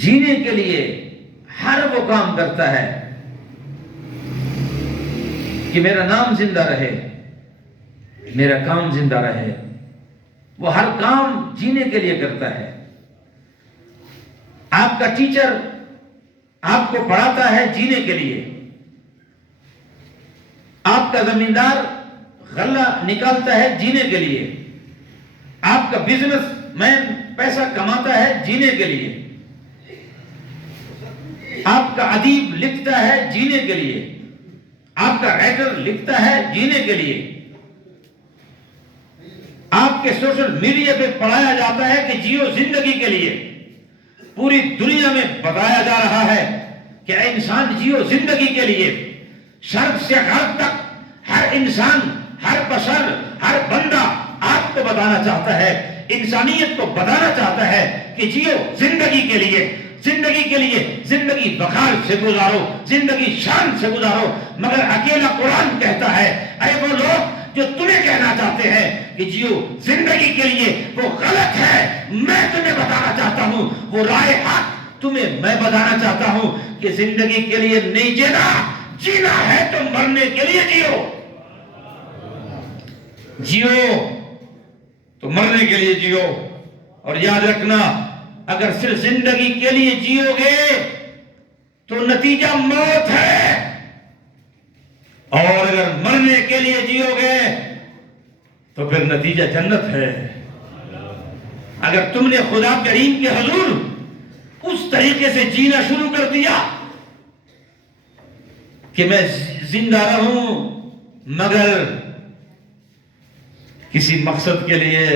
جینے کے لیے ہر وہ کام کرتا ہے کہ میرا نام زندہ رہے، میرا کام زندہ رہے، وہ ہر کام جینے کے لیے کرتا ہے۔ آپ کا ٹیچر آپ کو پڑھاتا ہے جینے کے لیے، آپ کا زمیندار غلہ نکالتا ہے جینے کے لیے، آپ کا بزنس مین پیسہ کماتا ہے جینے کے لیے، آپ کا ادیب لکھتا ہے جینے کے لیے، آپ کا رائٹر لکھتا ہے جینے کے لیے، آپ کے سوشل میڈیا پہ پڑھایا جاتا ہے کہ جیو زندگی کے لیے۔ پوری دنیا میں بتایا جا رہا ہے کہ اے انسان جیو زندگی کے لیے۔ شرق سے غرب تک ہر انسان، ہر بشر، ہر بندہ آپ کو بتانا چاہتا ہے، انسانیت کو بتانا چاہتا ہے کہ جیو زندگی کے لیے، زندگی کے لیے، زندگی وقار سے گزارو، زندگی شان سے گزارو۔ مگر اکیلا قرآن کہتا ہے اے وہ لوگ جو تمہیں کہنا چاہتے ہیں کہ جیو زندگی کے لیے، وہ غلط ہے۔ میں تمہیں بتانا چاہتا ہوں وہ رائے حق، تمہیں میں بتانا چاہتا ہوں کہ زندگی کے لیے نہیں جینا، جینا ہے تو مرنے کے لیے جیو۔ جیو تو مرنے کے لیے جیو۔ اور یاد رکھنا، اگر صرف زندگی کے لیے جیو گے تو نتیجہ موت ہے، اور اگر مرنے کے لیے جیو گے تو پھر نتیجہ جنت ہے۔ اگر تم نے خدا کریم کے حضور اس طریقے سے جینا شروع کر دیا کہ میں زندہ رہوں مگر کسی مقصد کے لیے،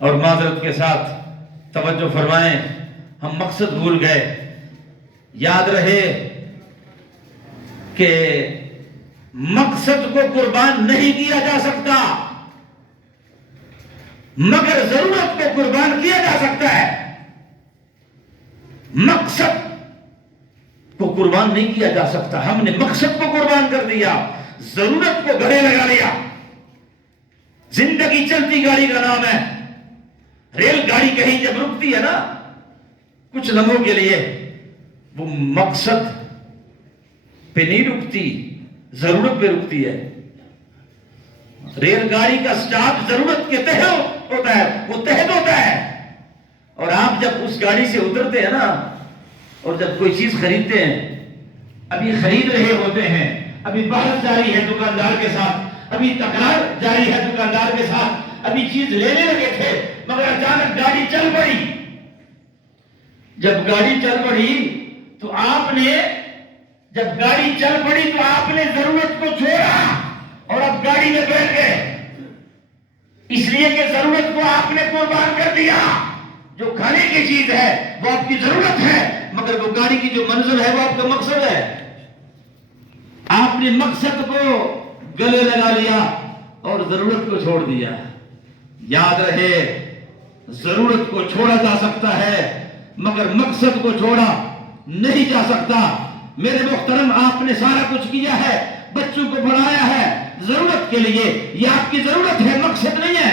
اور معذرت کے ساتھ توجہ فرمائیں، ہم مقصد بھول گئے۔ یاد رہے کہ مقصد کو قربان نہیں کیا جا سکتا، مگر ضرورت کو قربان کیا جا سکتا ہے۔ مقصد کو قربان نہیں کیا جا سکتا، ہم نے مقصد کو قربان کر دیا، ضرورت کو گلے لگا لیا۔ زندگی چلتی گاڑی کا نام ہے۔ ریل گاڑی کہیں جب رکتی ہے نا کچھ لمحوں کے لیے، وہ مقصد پہ نہیں رکتی، ضرورت پہ رکتی ہے۔ ریل گاڑی کا سٹاپ ضرورت کے تحت ہوتا ہے، وہ تحت ہوتا ہے۔ اور آپ جب اس گاڑی سے اترتے ہیں نا، اور جب کوئی چیز خریدتے ہیں، ابھی خرید رہے ہوتے ہیں، ابھی بحث جاری ہے دکاندار کے ساتھ، ابھی تکرار جاری ہے دکاندار کے ساتھ، ابھی چیز لینے لگے تھے مگر اچانک گاڑی چل پڑی۔ جب گاڑی چل پڑی تو آپ نے ضرورت کو چھوڑا اور اب گاڑی میں بیٹھ گئے، اس لیے کہ ضرورت کو آپ نے قربان کر دیا۔ جو کھانے کی چیز ہے وہ آپ کی ضرورت ہے، مگر وہ گاڑی کی جو منزل ہے وہ آپ کا مقصد ہے۔ آپ نے مقصد کو گلے لگا لیا اور ضرورت کو چھوڑ دیا۔ یاد رہے، ضرورت کو چھوڑا جا سکتا ہے مگر مقصد کو چھوڑا نہیں جا سکتا۔ میرے محترم، آپ نے سارا کچھ کیا ہے، بچوں کو پڑھایا ہے ضرورت کے لیے، یہ آپ کی ضرورت ہے، مقصد نہیں ہے۔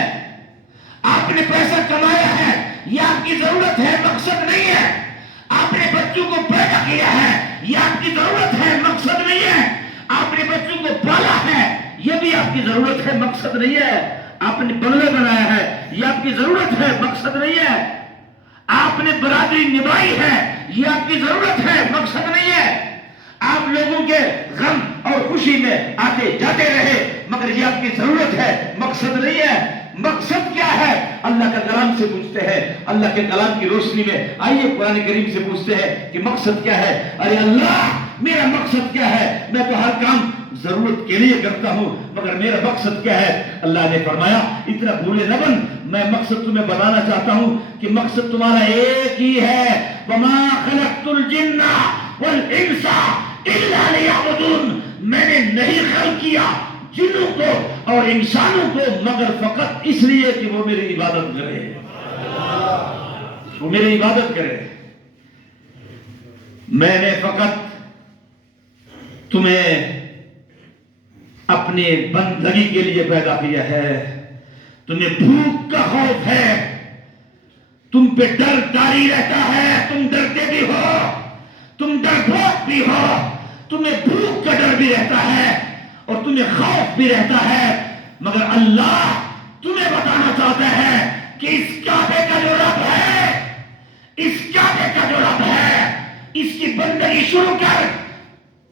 آپ نے پیسہ کمایا ہے، یہ آپ کی ضرورت ہے، مقصد نہیں ہے۔ آپ نے بچوں کو پیدا کیا ہے، یہ آپ کی ضرورت ہے، مقصد نہیں ہے۔ آپ نے بچوں کو پالا ہے، یہ بھی آپ کی ضرورت ہے، مقصد نہیں ہے۔ آپ نے بنگلہ بنایا ہے، یہ آپ کی ضرورت ہے، مقصد نہیں ہے۔ آپ نے برادری نبھائی ہے، یہ آپ کی ضرورت ہے، مقصد نہیں ہے۔ آپ لوگوں کے غم اور خوشی میں آتے جاتے رہے مگر یہ آپ کی ضرورت ہے، مقصد نہیں ہے۔ مقصد کیا ہے؟ اللہ کا کلام سے پوچھتے ہیں، اللہ کے کلام کی روشنی میں آئیے قرآن کریم سے پوچھتے ہیں کہ مقصد کیا ہے۔ ارے اللہ، میرا مقصد کیا ہے؟ میں تو ہر کام ضرورت کے لیے کرتا ہوں مگر میرا مقصد کیا ہے؟ اللہ نے فرمایا اتنا بھولے نہ بن، میں مقصد تمہیں بتانا چاہتا ہوں کہ مقصد تمہارا ایک ہی ہے۔ وَمَا خَلَقْتُ الْجِنَّ وَالْإِنسَ إِلَّا لِيَعْبُدُونِ، میں نے نہیں خلق کیا جنوں کو اور انسانوں کو مگر فقط اس لیے کہ وہ میری عبادت کرے، وہ میری عبادت کرے۔ میں نے فقط تمہیں اپنے بندگی کے لیے پیدا کیا ہے۔ تمہیں بھوک کا خوف ہے، تم پہ ڈر طاری رہتا ہے، تم ڈرتے بھی ہو، تم ڈرپوک بھی ہو، تمہیں بھوک کا ڈر بھی رہتا ہے اور تمہیں خوف بھی رہتا ہے، مگر اللہ تمہیں بتانا چاہتا ہے کہ اس کعبے کا جو رب ہے، اس کعبے کا جو رب ہے، اس کی بندگی شروع کر۔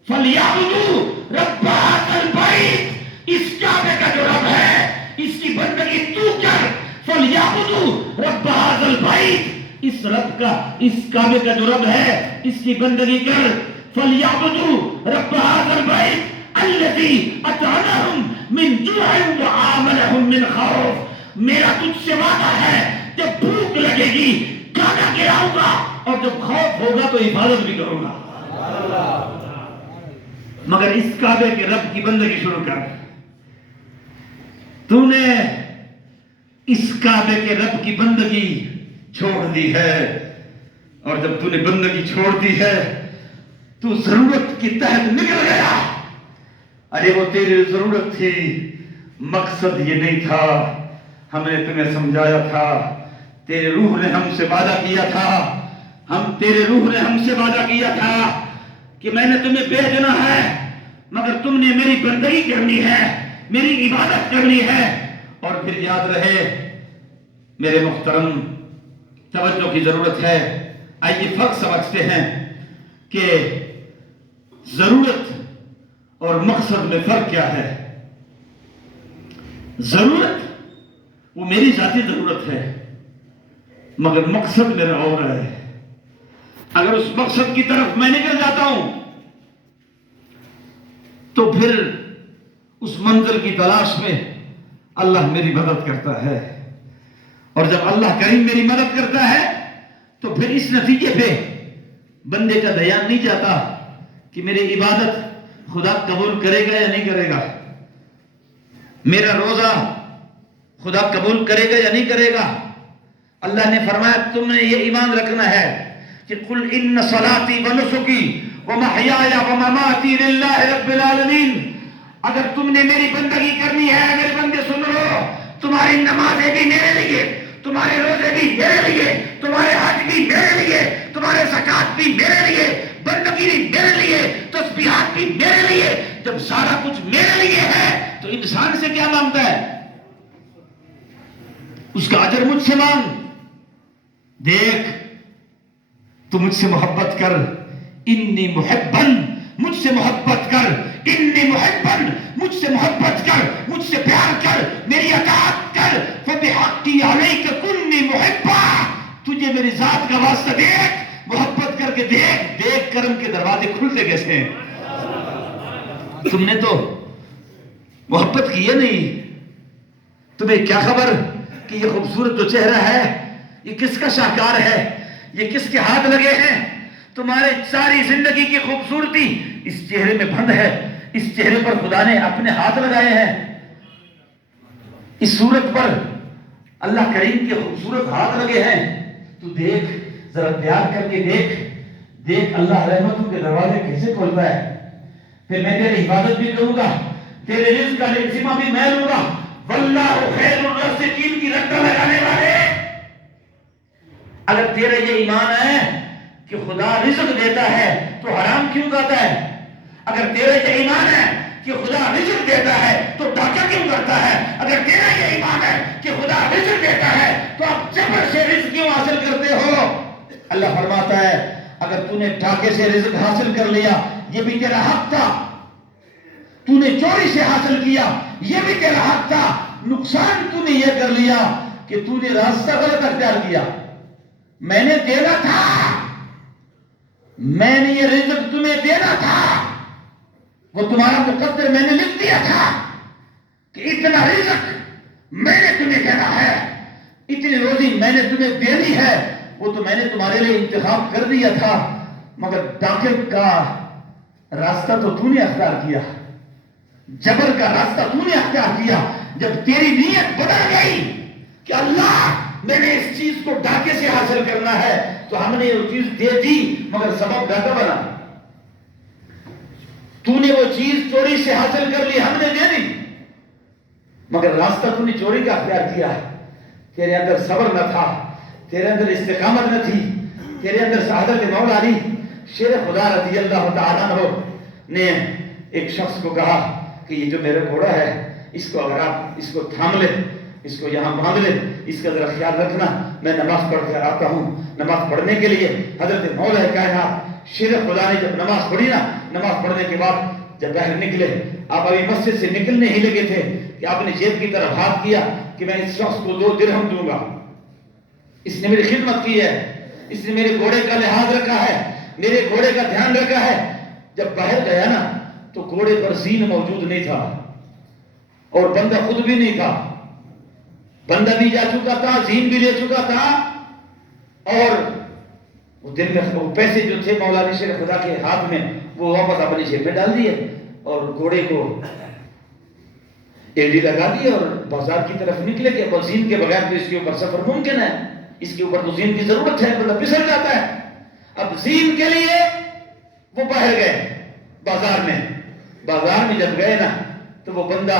فَلْيَعْبُدُوا رَبَّ هَٰذَا الْبَيْتِ، اس کعبے کا جو رب ہے اس کی بندگی تو کر۔ فَلْيَعْبُدُوا رَبَّ هَٰذَا الْبَيْتِ، اس رب کا، اس کعبے کا جو رب ہے اس کی بندگی کر۔ فَلْيَعْبُدُوا رَبَّ هَٰذَا الْبَيْتِ الَّذِي أَطْعَمَهُم مِّن جُوعٍ وَآمَنَهُم مِّنْ خَوْفٍ، میرا تجھ سے وعدہ ہے جب بھوک لگے گی کھانا کھلاؤں گا اور جب خوف ہوگا تو حفاظت بھی کروں گا۔ مگر اس کعبے کے رب کی بندگی شروع کر۔ تو نے اس کعبے کے رب کی بندگی چھوڑ دی ہے، اور جب تو نے بندگی چھوڑ دی ہے تو ضرورت کے تحت نکل گیا۔ ارے وہ تیری ضرورت تھی، مقصد یہ نہیں تھا۔ ہم نے تمہیں سمجھایا تھا، تیرے روح نے ہم سے وعدہ کیا تھا، تیرے روح نے ہم سے وعدہ کیا تھا کہ میں نے تمہیں بھیجنا ہے، مگر تم نے میری بندگی کرنی ہے، میری عبادت کرنی ہے۔ اور پھر یاد رہے میرے محترم، توجہ کی ضرورت ہے۔ آئیے فرق سمجھتے ہیں کہ ضرورت اور مقصد میں فرق کیا ہے۔ ضرورت وہ میری ذاتی ضرورت ہے، مگر مقصد میرا اور ہے۔ اگر اس مقصد کی طرف میں نکل جاتا ہوں تو پھر اس منزل کی تلاش میں اللہ میری مدد کرتا ہے، اور جب اللہ کریم میری مدد کرتا ہے تو پھر اس نتیجے پہ بندے کا دھیان نہیں جاتا کہ میری عبادت خدا قبول کرے گا یا نہیں کرے گا، میرا روزہ خدا قبول کرے گا یا نہیں کرے گا۔ اللہ نے فرمایا تم نے یہ ایمان رکھنا ہے کہ قل ان صلاتي ونسكي ومحياي ومماتي لله رب العالمین، اگر تم نے میری بندگی کرنی ہے، میرے بندے سن لو، تمہاری نمازیں بھی میرے لیے، تمہارے روزے بھی میرے لیے، تمہارے حج بھی میرے لیے، تمہارے زکوٰۃ بھی میرے لیے، بندگی بھی میرے لیے، تسبیحات بھی میرے لیے۔ جب سارا کچھ میرے لیے ہے تو انسان سے کیا مانگتا ہے؟ اس کا اجر مجھ سے مانگ۔ دیکھ تو مجھ سے محبت کر، انی محبن، مجھ سے محبت کر، انی محبن، مجھ سے محبت کر، مجھ سے پیار کر، میری اطاعت کر۔ فبحقی علیک کنی محبا، تجھے میری ذات کا واسطہ دیکھ، محبت کر کے دیکھ، دیکھ کرم کے دروازے کھلتے کیسے ہیں۔ تم نے تو محبت کی ہے نہیں، تمہیں کیا خبر کہ یہ خوبصورت جو چہرہ ہے یہ کس کا شاہکار ہے، یہ کس کے ہاتھ لگے ہیں۔ تمہارے ساری زندگی کی خوبصورتی اس چہرے میں بند ہے، اس چہرے پر خدا نے اپنے ہاتھ لگائے ہیں، اس صورت پر اللہ کریم کے خوبصورت ہاتھ لگے ہیں۔ تو دیکھ، ذرا پیار کر کے دیکھ اللہ رحمتوں کے دروازے کیسے کھولتا ہے۔ پھر میں تیری حفاظت بھی کروں گا، تیرے رزق کا ذمہ بھی میں لوں گا۔ واللہ خیر الرازقین کی رٹا لگانے والے، اگر تیرا یہ ایمان ہے کہ خدا رزق دیتا ہے تو حرام کیوں کھاتا ہے؟ اگر تیرا یہ ایمان ہے کہ خدا رزق دیتا ہے تو ڈاکہ کیوں کرتا ہے؟ اگر تیرا یہ ایمان ہے کہ خدا رزق دیتا ہے تو آپ جبر سے رزق کیوں حاصل کرتے ہو؟ اللہ فرماتا ہے اگر تو نے ڈاکے سے رزق حاصل کر لیا یہ بھی تیرا حق تھا، تو نے چوری سے حاصل کیا یہ بھی تیرا حق تھا، نقصان تو نے یہ کر لیا کہ تو نے راستہ غلط اختیار کیا۔ میں نے دینا تھا، میں نے یہ رزق تمہیں دینا تھا، وہ تمہارا مقدر میں نے لکھ دیا تھا کہ اتنا رزق میں نے تمہیں دینا ہے، اتنی روزی میں نے تمہیں دینی ہے، وہ تو میں نے تمہارے لیے انتخاب کر دیا تھا، مگر ڈاکے کا راستہ تو تو نے اختیار کیا، جبر کا راستہ تو نے اختیار کیا۔ جب تیری نیت بدل گئی کہ اللہ میں نے اس چیز کو ڈاکے سے حاصل کرنا ہے تو ہم نے وہ چیز دے دی مگر سبب ڈاکہ بنا، تو نے وہ چیز چوری سے حاصل کر لی ہم نے دے دی مگر راستہ تو نے چوری کا اختیار کیا ہے۔ تیرے اندر صبر نہ تھا، تیرے اندر استقامت نہ تھی، تیرے اندر سعادت مولا علی شیر خدا رضی اللہ تعالیٰ عنہ نے ایک شخص کو کہا کہ یہ جو میرا گھوڑا ہے اس کو اگر آپ اس کو تھام لے، اس کو یہاں باندھ لے، اس کا ذرا خیال رکھنا، میں نماز پڑھ کر آتا ہوں۔ نماز پڑھنے کے لیے حضرت مولا کائنات شیر خدا نے جب نماز پڑھی نا، نماز پڑھنے کے بعد جب باہر نکلے، آپ ابھی مسجد سے نکلنے ہی لگے تھے کہ آپ نے جیب کی طرف ہاتھ کیا کہ میں اس شخص کو 2 درہم دوں گا، اس نے میری خدمت کی ہے، اس نے میرے گھوڑے کا لحاظ رکھا ہے، میرے گھوڑے کا دھیان رکھا ہے۔ جب باہر گیا نا تو گھوڑے پر زین موجود نہیں تھا اور بندہ خود بھی نہیں تھا، بندہ بھی جا چکا تھا، زین بھی لے چکا تھا، اور وہ دل میں وہ پیسے جو تھے مولا علی شیر خدا کے ہاتھ میں وہ واپس اپنی جیب میں ڈال دیے اور گھوڑے کو ایڑی لگا دی اور بازار کی طرف نکلے کہ اب زین کے بغیر تو اس کے اوپر سفر ممکن ہے، اس کے اوپر تو زین کی ضرورت ہے، بندہ پھسل جاتا ہے۔ اب زین کے لیے وہ باہر گئے بازار میں جب گئے نا تو وہ بندہ